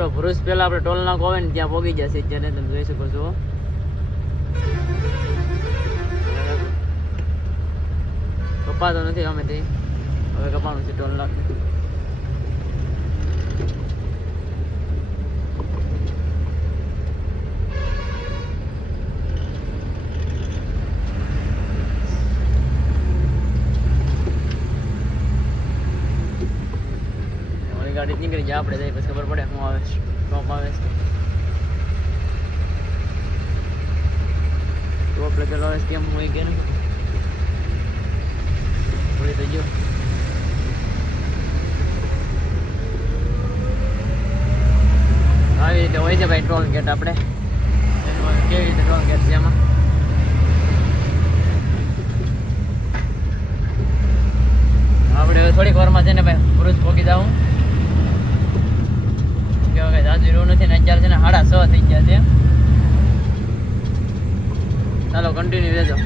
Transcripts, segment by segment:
મિત્રો ભરૂચ પહેલા આપણે ટોલ નાકો આવે ને ત્યાં પહોંચી જશે અત્યારે તમે જોઈ શકો છો. કપાતો નથી અમે તે હવે કપાણું છે ટોલ નાક. ગાડી નીકળી જાય આપણે જઈએ પછી ખબર પડે શું આવે છે ટોપ આવે છે ટોપ લગેલો આવે છે કેમ હોય કે ને થોડી તો જો આવી રીતે હોય છે ભાઈ ટોલ ગેટ આપણે કેવી રીતે ટોલ ગેટ છે એમાં આપણે થોડીક વારમાં છે ને ભાઈ ભરૂચ પહોંચી જાઉં જાજુ રહ્યું નથી ને અત્યારે છે ને 6:30 થઈ ગયા છે. ચાલો કન્ટિન્યુ રહેજો.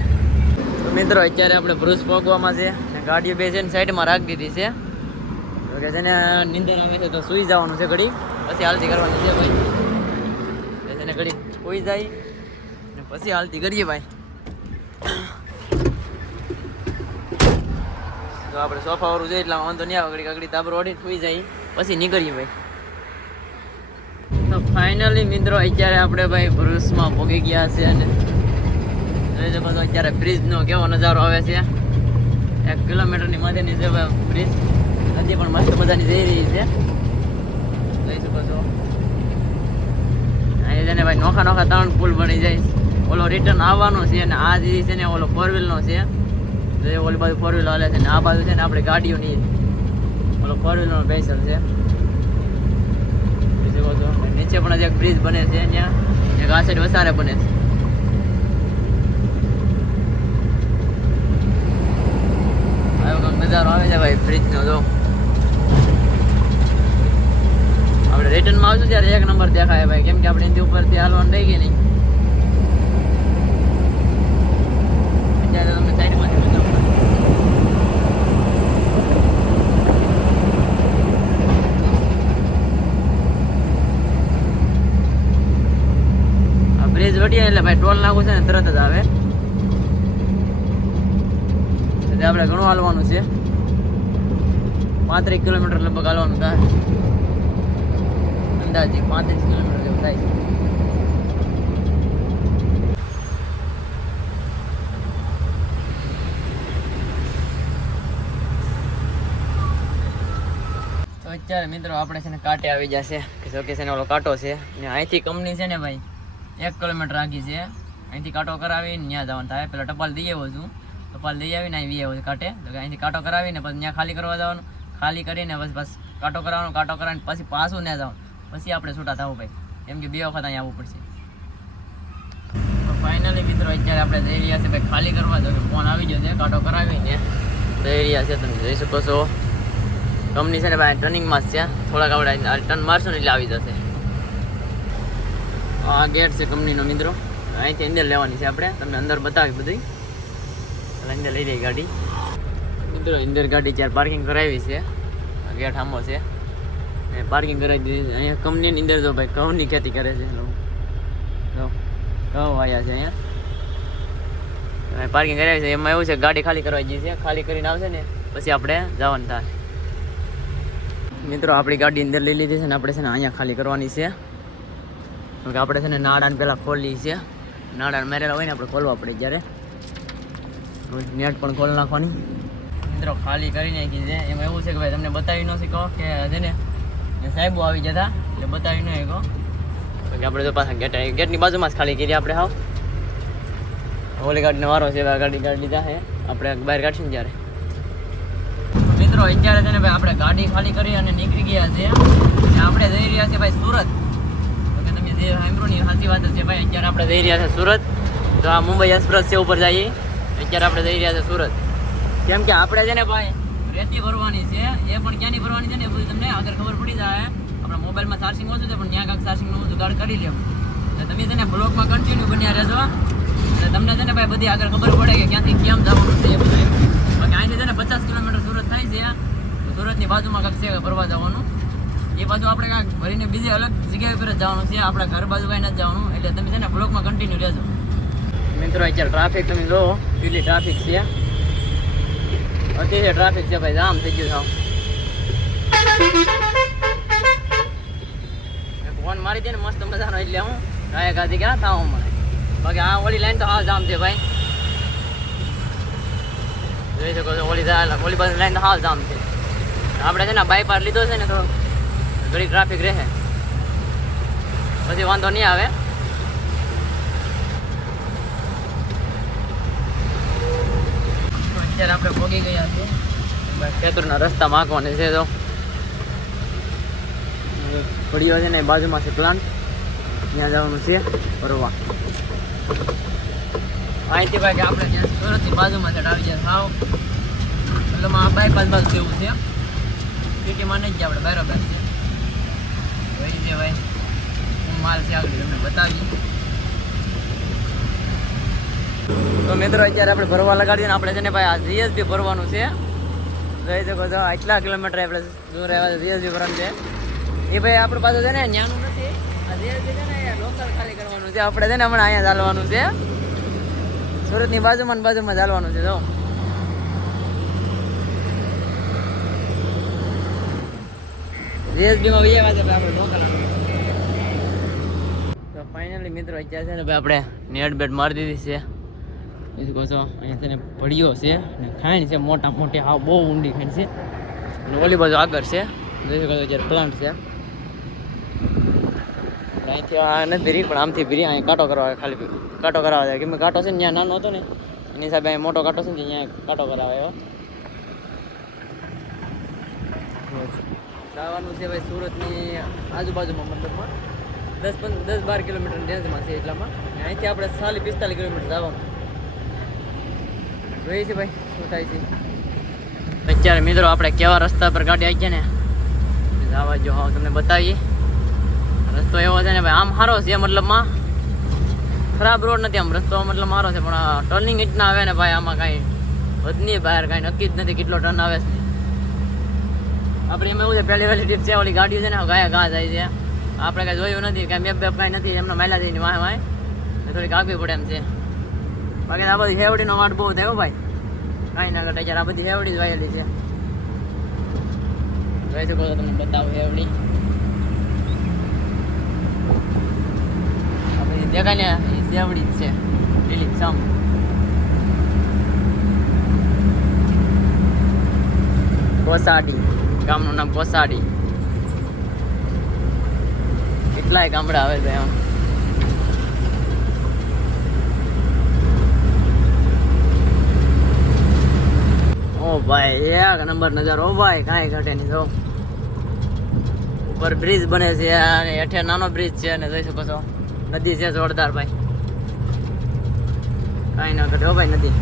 તો મિત્રો અત્યારે આપણે ભરૂચ પહોંચવામાં છે ગાડીઓ બે છે ને સાઈડમાં રાખી દીધી છે તો કે છે ને નીંદર આવે છે તો સૂઈ જવાનું છે ઘડી પછી હાલતી કરવાની છે ભાઈ છે ને ઘડી સૂઈ જાય ને પછી હાલતી કરીએ ભાઈ. તો આપણે સોફા વાળું જોઈએ એટલે વાંધો નહીં આવે ઘડી આગળ તાબરો ઓઢી સૂઈ જાય પછી નીકળીએ ભાઈ. તો ફાઇનલી મિત્રો અત્યારે આપણે ભાઈ ભરૂચમાં પહોંચી ગયા છે અને જોઈ શકો છો અત્યારે બ્રિજનો કેવો નજારો આવે છે. 1 કિલોમીટરની માથેની છે બ્રિજ નદી પણ મસ્ત મજાની જઈ રહી છે જોઈ શકો છો. અહીં છે ને ભાઈ નોખા નોખા 3 પુલ બની જાય. ઓલો રિટર્ન આવવાનો છે અને આ જે છે ને ઓલો 4 વ્હીલનો છે જે ઓલી બાજુ 4 વ્હીલ હાલે છે ને આ બાજુ છે ને આપણે ગાડીઓની ઓલો 4 વ્હીલનો સ્પેશિયલ છે. નીચે પણ એક બ્રિજ બને છે ત્યાં એક આ સાઈડ વસારે બને છે. આવો કંઈક નજારો આવે છે ભાઈ બ્રિજનો. જો આપણે રિટર્નમાં આવશું ત્યારે 1 નંબર દેખાય ભાઈ કેમ કે આપણે એની ઉપરથી હાલવાનું રહી ગઈ નહીં. અત્યારે તમને સાઈડમાંથી બ્રિજ વટીએ એટલે ભાઈ ટોલ નાખું છે ને તરત જ આવે એટલે આપણે ઘણું હાલવાનું છે 35 કિલોમીટર લગભગ હાલવાનું થાય અંદાજે 35 કિલોમીટર જેવું થાય. તો અત્યારે મિત્રો આપણે છે ને કાંટે આવી જશે કે જો કે છે ને ઓલો કાંટો છે ને અહીંથી કંપની છે ને ભાઈ 1 કિલોમીટર આગી છે. અહીંથી કાંટો કરાવીને ત્યાં જવાનું થાય. પેલા ટપાલ દઈ આવ્યો છું ટપાલ દઈ આવીને અહીં વી આવ્યો છું કાંટે તો અહીંથી કાંટો કરાવીને પછી ત્યાં ખાલી કરવા જવાનું ખાલી કરીને બસ કાંટો કરાવવાનો કાંટો કરાવીને પછી પાછું ત્યાં જવાનું પછી આપણે છૂટા થવું ભાઈ કેમ કે 2 વખત અહીં આવવું પડશે. તો ફાઇનલી મિત્રો અત્યારે આપણે જઈ રહ્યા છે ભાઈ ખાલી કરવા જો ફોન આવી ગયો છે કાંટો કરાવીને જઈ રહ્યા છે. તમે જોઈ શકો છો કંપની છે ને ભાઈ ટર્નિંગમાં જ છે થોડાક આપણે ટર્ન મારશું ને એટલે આવી જશે. આ ગેટ છે કંપનીનો મિત્રો અહીંથી અંદર લેવાની છે આપણે તમને અંદર બતાવી બધી અંદર લઈ રહી ગાડી મિત્રો અંદર ગાડી જ્યારે પાર્કિંગ કરાવી છે ગેટ આંબો છે પાર્કિંગ કરાવી દીધી. અહીંયા કંપનીની અંદર જો ભાઈ ઘઉંની ખેતી કરે છે ઘઉં આવ્યા છે અહીંયા પાર્કિંગ કરાવી છે. એમાં એવું છે ગાડી ખાલી કરવા જઈએ છે ખાલી કરીને આવશે ને પછી આપણે જવાનું થાય. મિત્રો આપણી ગાડી અંદર લઈ લીધી છે ને આપણે છે ને અહીંયા ખાલી કરવાની છે કે આપણે છે ને નાડાને પહેલાં ખોલી છે નાડાને મેરેલા હોય ને આપણે ખોલવા પડે જ્યારે નેટ પણ ખોલી નાખવાની. મિત્રો ખાલી કરી નાખી છે. એમાં એવું છે કે ભાઈ તમને બતાવી ન શીખો કે છે ને સાહેબો આવી જતા એટલે બતાવી ન શીખો કે આપણે તો પાછા ગેટની બાજુમાં જ ખાલી કરી આપણે હાવ ઓલી ગાડીનો વારો છે ગાડી લીધા છે આપણે બહાર કાઢશું ને ત્યારે. મિત્રો અત્યારે છે ને ભાઈ આપણે ગાડી ખાલી કરી અને નીકળી ગયા છે આપણે જઈ રહ્યા છીએ ભાઈ સુરત. સાચી વાત છે ભાઈ અત્યારે આપણે જઈ રહ્યા છે સુરત. તો આ મુંબઈ એક્સપ્રેસ છે ઉપર જઈએ અત્યારે આપણે જઈ રહ્યા છે સુરત કેમ કે આપણે છે ને ભાઈ રેતી ભરવાની છે એ પણ ક્યાંની ભરવાની છે ને એ બધું તમને આગળ ખબર પડી જાય. આપણા મોબાઈલમાં ચાર્જિંગ ઓછું છે પણ ત્યાં કાંક ચાર્જિંગનું જુગાડ કરી લેવું એટલે તમે છે ને બ્લોગમાં કન્ટિન્યુ બન્યા રહેજો એટલે તમને છે ને ભાઈ બધી આગળ ખબર પડે કે ક્યાંથી કેમ જવાનું છે એ બધું. બાકી અહીંથી છે ને 50 કિલોમીટર સુરત થાય છે સુરતની બાજુમાં કાંક છે ભરવા જવાનું એ પાછું આપણે કાંઈક ભરીને બીજી અલગ જગ્યાએ પર જ જવાનું છે, આપણા ઘર બાજુ કાંઈ નથી જવાનું. એટલે તમે છે ને બ્લોકમાં કન્ટિન્યુ રહેજો. મિત્રો અત્યારે ટ્રાફિક તમે જુઓ કેટલી ટ્રાફિક છે, અત્યારે ટ્રાફિક છે ભાઈ, જામ થઈ ગયું થાવ. ફોન મારી દે ને મસ્ત મજાનો, એટલે હું ગાય ગાતી ક્યાં થાવ મને. બાકી આ ઓલી લાઈન તો હા જામ છે ભાઈ, જોઈ શકો છો. ઓલી બાજુ લાઈન તો હાલ જામ છે. આપણે છે ને બાયપાસ લીધો છે ને તો ઘણી ટ્રાફિક રહે, પછી વાંધો નહીં આવે. અત્યારે આપણે પહોંચી ગયા છીએ ખેતરના રસ્તા માગવાના છે. તો પડ્યો છે ને બાજુમાં છે પ્લાન્ટ, ત્યાં જવાનું છે ફરવા. અહીંથી ભાઈ આપણે ત્યાં સુરતની બાજુમાં સાઈડ આવી જાય સાવ, એટલે બાયપાસ બાજુ જેવું છે, સિટીમાં નહીં જ આપણે બરાબર છે. ભાઈ છે ભાઈ હું માલ છે આગળ તમને બતાવીએ. તો મિત્રો અત્યારે આપણે ભરવા લગાડીએ ને આપણે છે ને ભાઈ આ જીએસબી ભરવાનું છે. જોઈ શકો છો આટલા કિલોમીટર આપણે દૂર આવ્યા જીએસબી ભરવાનું છે. એ ભાઈ આપણે પાસે છે ને ન્યાનું નથી, આ જીએસબી છે ને લોકલ ખાલી કરવાનું છે. આપણે છે ને હમણાં અહીંયા ચાલવાનું છે, સુરતની બાજુમાં ચાલવાનું છે. તો જીએસબીમાં બીજા વાત આપણે લોકલ. તો ફાઇનલી મિત્રો અત્યારે છે ને ભાઈ આપણે નેટ બેટ મારી દીધી છે. કહો છો અહીંયા છે ને પડ્યો છે ને ખાંડ છે, મોટા મોટી હા બહુ ઊંડી ખાંડ છે. અને ઓલી બાજુ આગળ છે જોઈ શકો છો અત્યારે પ્લાન્ટ છે. અહીંથી આ નથી ભીરી પણ આમથી ભીરી અહીંયા કાંટો કરવા ખાલી કાંટો કરાવવા જાય. કેમ કાંટો છે ને ત્યાં નાનો હતો ને એની હિસાબે અહીંયા મોટો કાંટો છે ને ત્યાં કાંટો કરાવે એવો. જવાનું છે ભાઈ સુરતની આજુબાજુમાં, મતલબમાં 10-12 કિલોમીટર રેન્જમાં છે એટલામાં. અહીંથી આપણે 40-45 કિલોમીટર જવાનું જોઈએ છે ભાઈ શું થાય છે. અત્યારે મિત્રો આપણે કેવા રસ્તા પર ગાડી આવી ગયા ને જવા જો હા તમને બતાવીએ. રસ્તો એવો છે ને ભાઈ આમ સારો છે, મતલબમાં ખરાબ રોડ નથી, આમ રસ્તો મતલબ સારો છે. પણ ટર્નિંગ એટલા આવે ને ભાઈ આમાં કાંઈ વધની બહાર કાંઈ નક્કી જ નથી કેટલો ટર્ન આવે છે. આપણે એમાં એવું છે પહેલી વહેલી ટ્રીપ છે, ઓલી ગાડીઓ છે ને ગાયા ઘા જાય છે. આપણે કાંઈ જોયું નથી, કાંઈ મેપ કાંઈ નથી, એમનો મહિલા જઈને વાય થોડીક આગવી પડે એમ છે. બાકી આ બધી હેવડીનો વાટ બહુ થયો ભાઈ, કાંઈ ના ઘટે. અત્યારે આ બધી હેવડી જ વાયેલી છે. જોઈ શકો છો તમને બતાવું હેવડી આ બધી દેખાય ને એ સેવડી જ છે લીલી સામ. કોસાડી ગામનું નામ કોસાડી. કેટલાય ગામડા આવે છે એમ. ઓ ભાઈ એક નંબર નજારો ભાઈ, કાંઈ ઘટે નહીં. જો ઉપર બ્રિજ બને છે અને હેઠે નાનો બ્રિજ છે અને જોઈ શકો છો નદી છે જોરદાર ભાઈ, કાંઈ ના ઘટે હો ભાઈ. નદી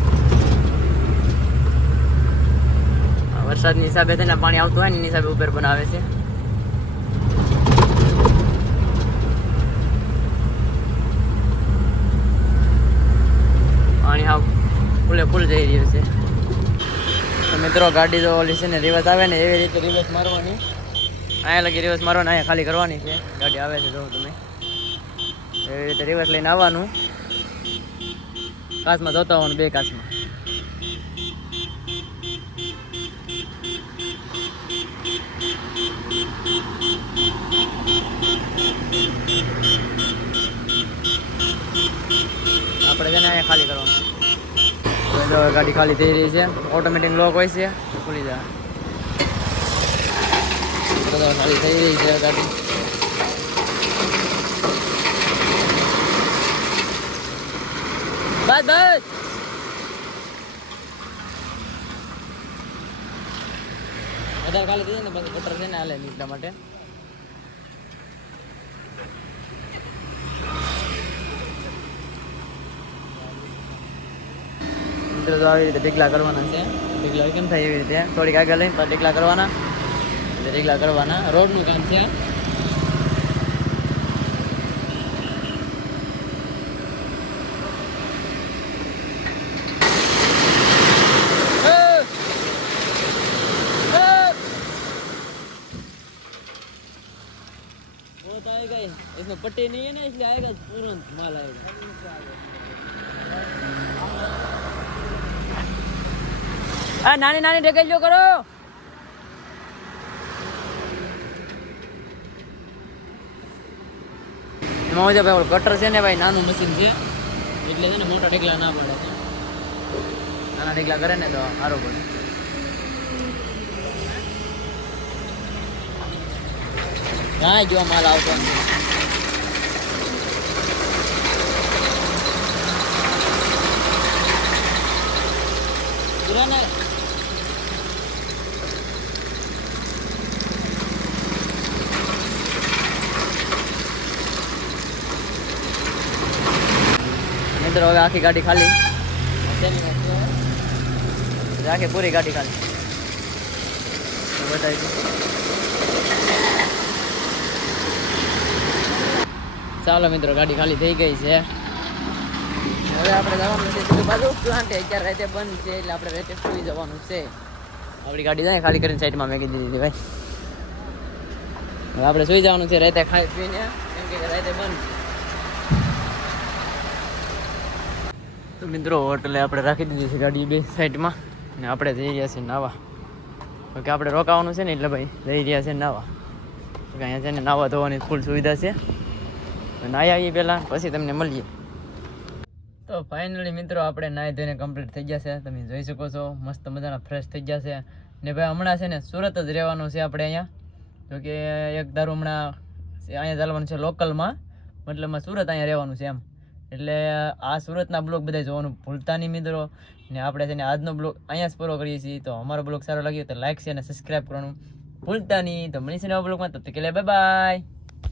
વરસાદની હિસાબે છે ને પાણી આવતું હોય ને એની હિસાબે ઉપર બનાવે છે. પાણી હાવ ફૂલે ફૂલ જઈ રહ્યું છે. મિત્રો ગાડી જો ઓલી છે ને રિવર્સ આવે ને એવી રીતે રિવર્સ મારવાની, અહીંયા લગી રિવર્સ મારવાની, અહીંયા ખાલી કરવાની છે. ગાડી આવે છે જો તમે એવી રીતે રિવર્સ લઈને આવવાનું, કાચમાં જોતા હોવાનું, બે કાચમાં. આપણે છે ને અહીંયા ખાલી કરવાનું. ગાડી ખાલી થઈ રહી છે, ઓટોમેટિક લોક હોય છે, ખુલી જાય. ખાલી થઈ રહી છે ગાડી. બસ બસ વધારે ખાલી થઈ જાય ને બસ ગટર છે ને હાલે એટલા માટે. તો આવી રીતે ઢીકલા કરવાના છે. ઢીકલા કેમ થાય એવી રીતે થોડીક આગળ લઈને પછી ઢીકલા કરવાના, ઢીકલા કરવાના. રોડનું કામ છે. वो तो आएगा ही, इसमें पट्टे नहीं है ना इसलिए आएगा तुरंत माल आएगा। नानी नानी ढकेल जो करो। એમાં હોય છે ભાઈ કટર છે ને ભાઈ નાનું મશીન છે એટલે છે ને મોટા ઢેકલા ના પડે, નાના ઢેકલા કરે ને તો સારું પડે. હા જો માલ આવતો નથી. મિત્રો હવે આખી ગાડી ખાલી, આખી પૂરી ગાડી ખાલી બતાવી દઉં. ચાલો મિત્રો ગાડી ખાલી થઈ ગઈ છે. હવે આપણે જવાનું છે સીધું બાજુ પ્લાન્ટ. અત્યારે રાતે બંધ છે એટલે આપણે રાતે સુઈ જવાનું છે. આપણી ગાડી જાય ખાલી કરીને સાઈડમાં મેં કીધી દીધી ભાઈ. હવે આપણે સુઈ જવાનું છે રાતે ખાઈ પીને, કેમ કે રાતે બંધ છે. તો મિત્રો હોટલે આપણે રાખી દીધી છે ગાડી બે સાઈડમાં ને આપણે જઈ રહ્યા છીએ નાવા. કે આપણે રોકાવાનું છે ને એટલે ભાઈ જઈ રહ્યા છે નાવા. અહીંયા છે ને નાવા ધોવાની ફૂલ સુવિધા છે. નાહી આવીએ પહેલાં પછી તમને મળીએ. તો ફાઇનલી મિત્રો આપણે નાહી ધોઈને કમ્પ્લીટ થઈ ગયા છે. તમે જોઈ શકો છો મસ્ત મજાના ફ્રેશ થઈ ગયા છે. ને ભાઈ હમણાં છે ને સુરત જ રહેવાનું છે આપણે અહીંયા. તો કે એક દારૂ હમણાં અહીંયા ચાલવાનું છે લોકલમાં, મતલબમાં સુરત અહીંયા રહેવાનું છે એમ. એટલે આ સુરતના બ્લોગ બધા જોવાનું ભૂલતા નહીં મિત્રો. ને આપણે છે ને આજનો બ્લોગ અહીંયા જ પૂરો કરીએ છીએ. તો અમારો બ્લોગ સારો લાગ્યો તો લાઈક છે અને સબસ્ક્રાઈબ કરવાનું ભૂલતા નહીં. તો મળીશું નવા બ્લોગમાં. તબ તક કે લીએ બાય બાય.